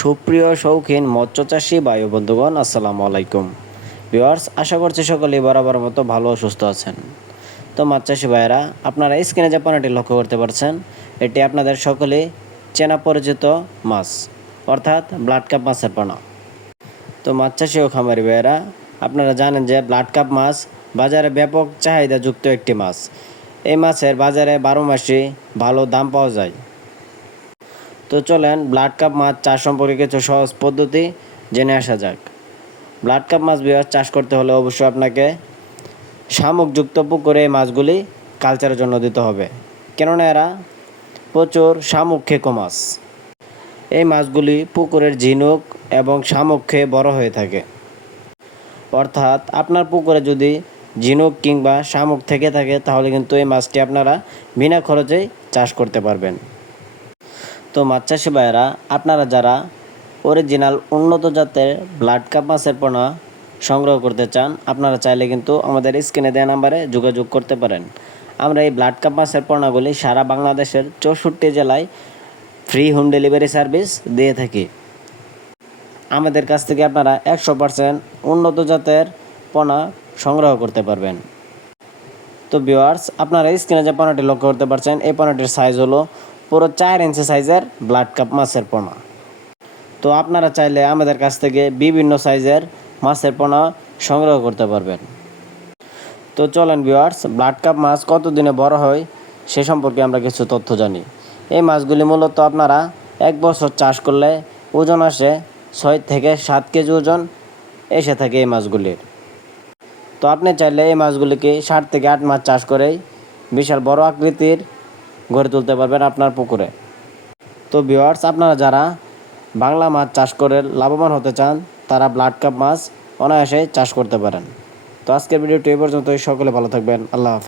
সুপ্রিয় শৌখিন মৎস্য চাষী ভাই ও বন্ধুগণ, আসসালামু আলাইকুম ভিউয়ার্স। আশা করছি সকলেই বরাবর মতো ভালো ও সুস্থ আছেন। তো মাছ চাষী ভাইয়েরা, আপনারা স্ক্রিনে যে পণ্যটি লক্ষ্য করতে পারছেন, এটি আপনাদের সকলেই চেনা পরিচিত মাছ, অর্থাৎ ব্লাড কাপ মাছের পোনা। তো মাছ চাষী ও খামারি ভাইয়েরা, আপনারা জানেন যে ব্লাড কাপ মাছ বাজারে ব্যাপক চাহিদাযুক্ত একটি মাছ। এই মাছের বাজারে 12 মাসই ভালো দাম পাওয়া যায়। তো চলেন ব্লাড কাপ মাছ চাষ সম্পর্কে কিছু সহজ পদ্ধতি জেনে আসা যাক। ব্লাড কাপ মাছ চাষ করতে হলে অবশ্যই আপনাকে শামুকযুক্ত পুকুরে এই মাছগুলি কালচারের জন্য দিতে হবে, কেননা এরা প্রচুর শামুক খেকো মাছ। এই মাছগুলি পুকুরের ঝিনুক এবং শামুক খেয়ে বড় হয়ে থাকে। অর্থাৎ আপনার পুকুরে যদি ঝিনুক কিংবা শামুক থেকে থাকে, তাহলে কিন্তু এই মাছটি আপনারা বিনা খরচেই চাষ করতে পারবেন। তো মাছ চাষি ভাইয়েরা, আপনারা যারা অরিজিনাল উন্নত জাতের ব্লাড কাপ মাছের পোনা সংগ্রহ করতে চান, আপনারা চাইলে কিন্তু আমাদের স্ক্রিনে দেওয়া নাম্বারে যোগাযোগ করতে পারেন। আমরা এই ব্লাড কাপ মাছের পোনাগুলি সারা বাংলাদেশের 64 জেলায় ফ্রি হোম ডেলিভারি সার্ভিস দিয়ে থাকি। আমাদের কাছ থেকে আপনারা 100% উন্নত জাতের পোনা সংগ্রহ করতে পারবেন। তো ভিউয়ার্স, আপনারা স্ক্রিনে যে পোনাটি লক্ষ্য করতে পারছেন, এই পোনাটির সাইজ হলো পুরো 4 ইঞ্চি সাইজের ব্লাড কাপ মাছের পোনা। তো আপনারা চাইলে আমাদের কাছ থেকে বিভিন্ন সাইজের মাছের পোনা সংগ্রহ করতে পারবেন। তো চলেন ভিউয়ার্স, ব্লাড কাপ মাছ কতদিনে বড় হয় সে সম্পর্কে আমরা কিছু তথ্য জানি। এই মাছগুলি মূলত আপনারা 1 বছর চাষ করলে ওজন আসে 6 থেকে 7 কেজি ওজন এসে থাকে এই মাছগুলির। তো আপনি চাইলে এই মাছগুলিকে 7 থেকে 8 মাস চাষ করেই বিশাল বড় আকৃতির গড়ে তুলতে পারবেন আপনার পুকুরে। তো ভিউয়ার্স, আপনারা যারা বাংলা মাছ চাষ করে লাভবান হতে চান, তারা ব্লাড কাপ মাছ অনায়াসে চাষ করতে পারেন। তো আজকের ভিডিওটি এই পর্যন্তই। সকলে ভালো থাকবেন। আল্লাহ হাফেজ।